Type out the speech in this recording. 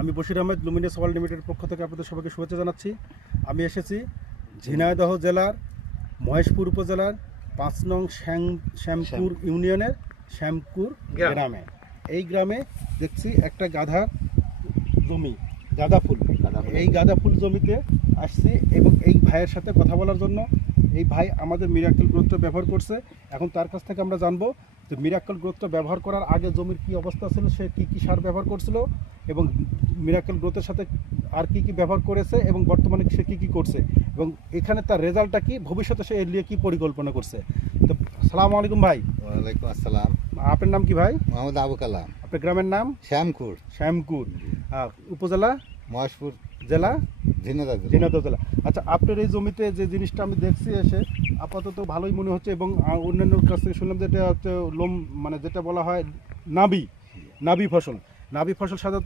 আমি Bashir Ahmed, Luminous world লিমিটেডের পক্ষ থেকে আপনাদের সবাইকে শুভেচ্ছা জানাচ্ছি। আমি এসেছি ঝিনাইদহ জেলার মহেশপুর উপজেলার ৫ নং শ্যামপুর ইউনিয়নের শ্যামপুর গ্রামে। এই গ্রামে দেখছি একটা গাধা জমি, গাঁদা ফুল। এই গাঁদা ফুল জমিতে আসছি এবং এই ভাইয়ের সাথে কথা বলার জন্য। এই ভাই আমাদের মিরাক্কেল গ্রোথ ব্যবহার করছে। এখন তার কাছ থেকে আমরা জানবো যে মিরাক্কেল গ্রোথ ব্যবহার করার আগে জমির কী অবস্থা ছিল, সে কী কী সার ব্যবহার করছিল এবং মিরাক্কেল গ্রোথের সাথে আর কি কি ব্যবহার করেছে এবং বর্তমানে সে কী কী করছে এবং এখানে তার রেজাল্টটা কি, ভবিষ্যতে সে এর নিয়ে কী পরিকল্পনা করছে। তো আসসালামু আলাইকুম ভাই। ওয়ালাইকুম আসসালাম। আপনার নাম কি ভাই? মোহাম্মদ আবু কালাম। আপনার গ্রামের নাম? শ্যামকুর। শ্যামকুর। উপজেলা? মহেশপুর। জেলা? ঝিনাইদহ জেলা। আচ্ছা, আপনার এই জমিতে যে জিনিসটা আমি দেখছি এসে আপাতত ভালোই মনে হচ্ছে এবং অন্যান্যর কাছ থেকে শুনলাম যে এটা হচ্ছে লোম, মানে যেটা বলা হয় নাবি ফসল। নাবি ফসল সাধারণত